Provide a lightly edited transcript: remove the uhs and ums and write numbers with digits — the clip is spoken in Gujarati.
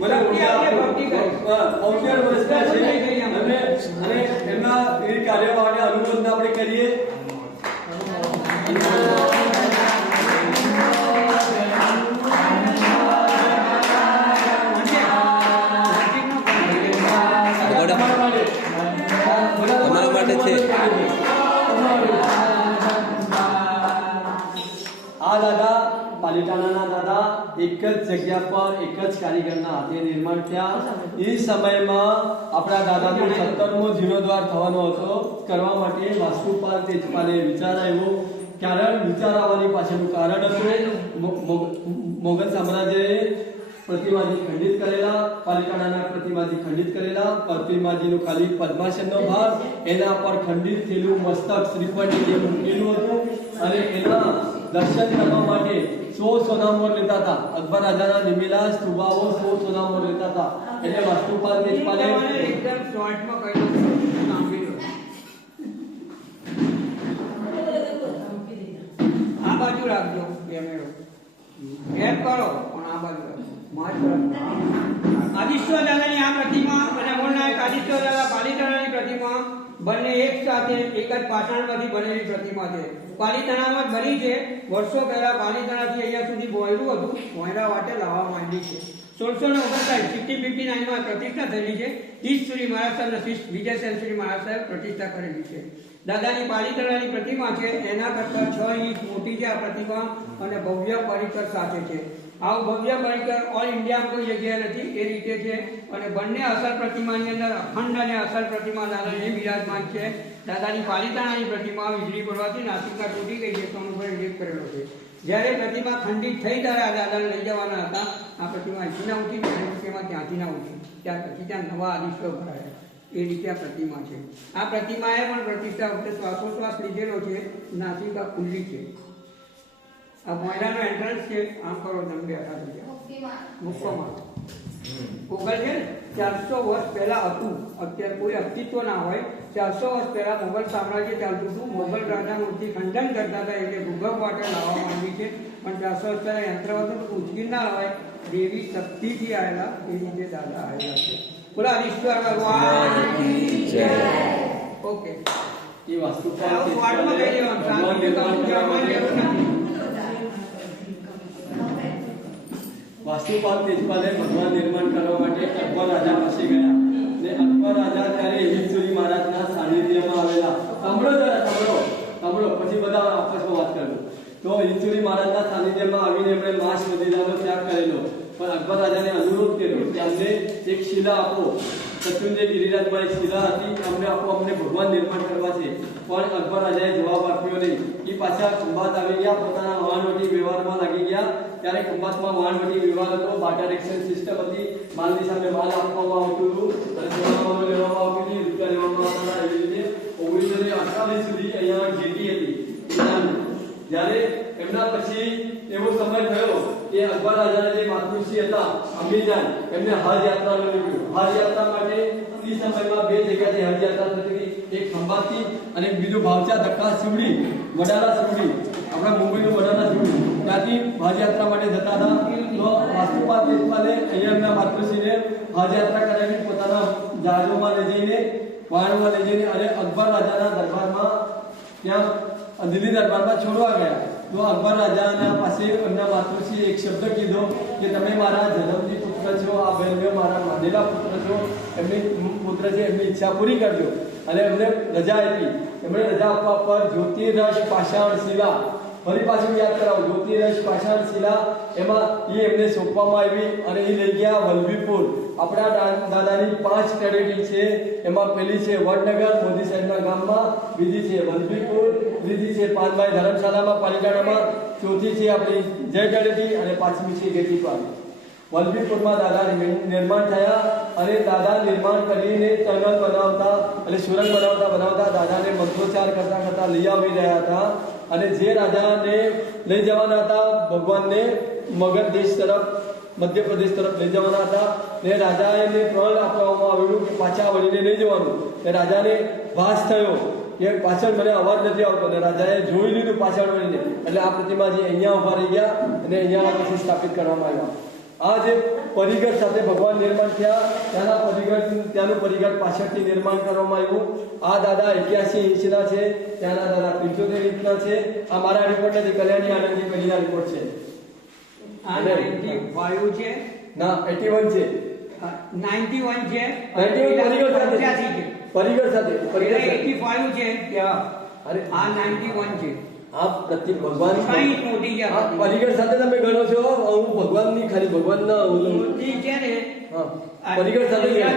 મને અને એમના એ કાર્ય માટે અનુમોદન આપણે કરીએ. તમારા માટે છે. આ દાદા પાલિતાણાના દાદા એક જ જગ્યા પર એક જ કારીગરના હાથે નિર્માણ થયા. એ સમયમાં આપણા દાદાનો 17મો જીર્ણોદ્વાર થવાનો હતો. કરવા માટે વાસ્તુપાલ તેજપાલે વિચાર આવ્યો. વિચાર આવવાની પાછળનું કારણ હતું મોગલ સામ્રાજ્યએ પ્રતિમાજી ખંડિત કરેલા, પાલિતાણાના પ્રતિમાજી ખંડિત કરેલા. પ્રતિમાજીનું ખાલી પદ્માસનનો ભાગ, એના પર ખંડિત થયેલું મસ્તક શ્રીફળની જેમ મૂકેલું હતું. અને એના દર્શન કરવા માટે 100 સોનામોર લેતા હતા. અકબર રાજાના નિમેલા સ્તુબાઓ 100 સોનામોર લેતા હતા. એટલે વાસ્તુપાલ તેજપાલે એકદમ શોર્ટમાં કહ્યું સાંભળી લો. આ બાજુ રાખજો કેમેરો એમ કરો પણ આ બાજુ રાખજો. આદિશ્વર દાદાની આ પ્રતિમા અને અમરનાયક આદિશ્વર દાદા પાલિતાણાની પ્રતિમા બંને એક સાથે એક જ પાષાણમાંથી બનેલી પ્રતિમા છે. પાલિતાણામાં જ બની છે. વર્ષો પહેલા પાલિતાણાથી અહીંયા સુધી ભોયરું હતું, ભોયરા વાટે લાવવા માંડી છે. 1659 માં પ્રતિષ્ઠા થયેલી છે. 30 શ્રી મહારાજ સાહેબ અને વિજયસેન મહારાજ સાહેબ પ્રતિષ્ઠા કરેલી છે. દાદાની પાલિતાણાની પ્રતિમા છે એના કરતા 6 ઇંચ મોટી છે આ પ્રતિમા અને ભવ્ય પરિકર સાથે છે. આવું ભવ્ય પરિકર ઓલ ઇન્ડિયામાં કોઈ જગ્યાએ નથી એ રીતે છે. અને બંને અસલ પ્રતિમાની અંદર અખંડ અને અસલ પ્રતિમા દાદાની બિરાજમાન છે. દાદાની પાલિતાણાની પ્રતિમા વીજળી પડવાથી નાસિકા તૂટી ગઈ છે તો ઉપર ઉલ્લેખ કરેલો છે. જ્યારે પ્રતિમા ખંડિત થઈ ત્યારે આ દાદાને લઈ જવાના હતા. આ પ્રતિમા અહીંથી ના ઉઠી, તેમાં ત્યાંથી ના ઉઠી. ત્યાર પછી ત્યાં નવા આદિશ્વર ભરાયા. એ રીતે આ પ્રતિમા છે. આ પ્રતિમાએ પણ પ્રતિષ્ઠા વખતે શ્વાસોશ્વાસ લીધેલો છે. નાસિકા ખુલ્લી છે. આ મોયરાનો એન્ટ્રન્સ છે. આમ કરો તમે બેઠા મુક્કોમાં મોગલ છે ને 400 વર્ષ પહેલા હતું. અત્યારે કોઈ અસ્તિત્વ ના હોય. 400 વર્ષ પહેલા મોગલ સામ્રાજ્ય ચાલતું હતું. મોગલ રાજા મૂર્તિ ખંડન કરતા હતા એટલે ભૂગર્ભ વાટે લાવવા માંડી છે. પણ 400 વર્ષ પહેલા યંત્ર હતું તો ઉચકી ના લવાય. દેવી શક્તિથી આવેલા એ રીતે દાદા આવેલા છે. બોલા ઈશ્વર ભગવાન ઓકે. એ વાસ્તુપાલ તેજપાલે ભગવાન નિર્માણ કરવા માટે અકબર રાજા પાસે ગયા. ને અકબર રાજા ત્યારે હિંદુરી મહારાજના સાનિધ્યમાં આવેલા. સાંભળો પછી બધા આપસમાં વાત કરજો. તો હિંદુરી મહારાજના સાનિધ્યમાં આવીને એમણે માંસ મદિરાનો ત્યાગ કરેલો. પણ અકબર રાજાને અનુરોધ કર્યો કે અમને એક શિલા આપો. સત્યુંજય ગિરિરાજમાં એક શિલા હતી, અમને આપો, અમને ભગવાન નિર્માણ કરવા છે. પણ અકબર રાજાએ જવાબ આપ્યો નહીં. એ પાછા ખંભાત આવી ગયા, પોતાના વાહનવટી વ્યવહારમાં લાગી ગયા. ત્યારે ખંભાતમાં વાહનવટી વ્યવહાર હતો, બાર્ટર એક્સચેન્જ સિસ્ટમ હતી. માલની સામે માલ આપવામાં આવતું હતું અને સોનામાં લેવામાં આવતી હતી, રૂપિયા લેવામાં આવતા હતા. એવી રીતે 1948 સુધી અહીંયા જેટી હતી. જ્યારે એમના પછી એવો સમય થયો કે અકબર રાજાના જે માતૃશ્રી હતા અમીરજાન, એમને હજ યાત્રાનું નીકળ્યું. હજ યાત્રા માટે એ સમયમાં બે જગ્યાથી હજ યાત્રા થતી હતી. એક ખંભાતથી અને બીજું ભાવચા ધક્કા સિવડી, વડાલા સિવડી, આપણા મુંબઈનું વડાલા સિવડી, ત્યાંથી હજ યાત્રા માટે જતા હતા. તો વાસ્તુપાલ તેજપાલે અહીંયા એમના માતૃશ્રીને હજ યાત્રા કરાવી, પોતાના જહાજોમાં લઈ જઈને, વાહનમાં લઈ જઈને અને અકબર રાજાના દરબારમાં ત્યાં દિલ્હી દરબારમાં છોડવા ગયા. તો અકબર રાજાના પાસે એમના માતૃશ્રીએ એક શબ્દ કીધો કે તમે મારા જન્મથી પુત્ર છો, આ બહેનને મારા માનેલા પુત્ર છો, એમની પુત્ર છે, એમની ઈચ્છા પૂરી કરજો. અને એમને રજા આપી. એમણે રજા આપવા પર જ્યોતિરસ પાષાણ શિલા, ફરી પાછું યાદ કરાવો, જ્યોતિરસ પાષાણ શિલા એમાં એ એમને સોંપવામાં આવી અને એ લઈ ગયા વલ્લભીપુર. આપણા દાદાની 5 તળેટી છે. એમાં પહેલી છે વડનગર મોદી સાહેબના ગામમાં, બીજી છે વલ્લભીપુર, ત્રીજી છે પાનભાઈ ધર્મશાળામાં પાલિતાણામાં, ચોથી છે આપણી જય તળેટી અને પાંચમી છે ગેટીપાડી. વલ્લભીપુરમાં દાદા નિર્માણ થયા અને દાદા નિર્માણ કરીને ટનલ બનાવતા અને સુરંગ બનાવતા દાદાને મંત્રોચ્ચાર કરતા લઈ આવી રહ્યા હતા. અને જે રાજાને લઈ જવાના હતા ભગવાનને મગધ દેશ તરફ, મધ્યપ્રદેશ તરફ લઈ જવાના હતા, ને રાજાને પ્રણ આપવામાં આવ્યું કે પાછા વળીને લઈ જવાનું. ને રાજાને ભાસ થયો કે પાછળ મને અવાજ નથી આવતો, અને રાજાએ જોઈ લીધું પાછળ વળીને. એટલે આ પ્રતિમાજી અહીંયા ઉભા રહી ગયા અને અહીંયા પછી સ્થાપિત કરવામાં આવ્યા. આ જે પરિઘટ સાથે ભગવાન નિર્માણ થયા ત્યાંનું પરિઘટ પાછળથી નિર્માણ કરવામાં આવ્યું. આ દાદા 81 ઇંચના છે, ત્યાંના દાદા 75 ઇંચના છે. આ મારા રિપોર્ટ નથી, કલ્યાણી આનંદજી પેઢીના રિપોર્ટ છે. આ 95 છે, ના 81 છે. 91 છે, 91 પરિઘટ સાથે પરિઘટ સાથે 85 છે ત્યાં. અરે આ 91 છે. આ પ્રતિ ભગવાન કઈ મોટી છે આ પરિઘટ સાથે તમે ગણો છો. હું ભગવાનની ખાલી ભગવાનના મૂર્તિ છે ને હા પરિઘટ સાથે ગણો.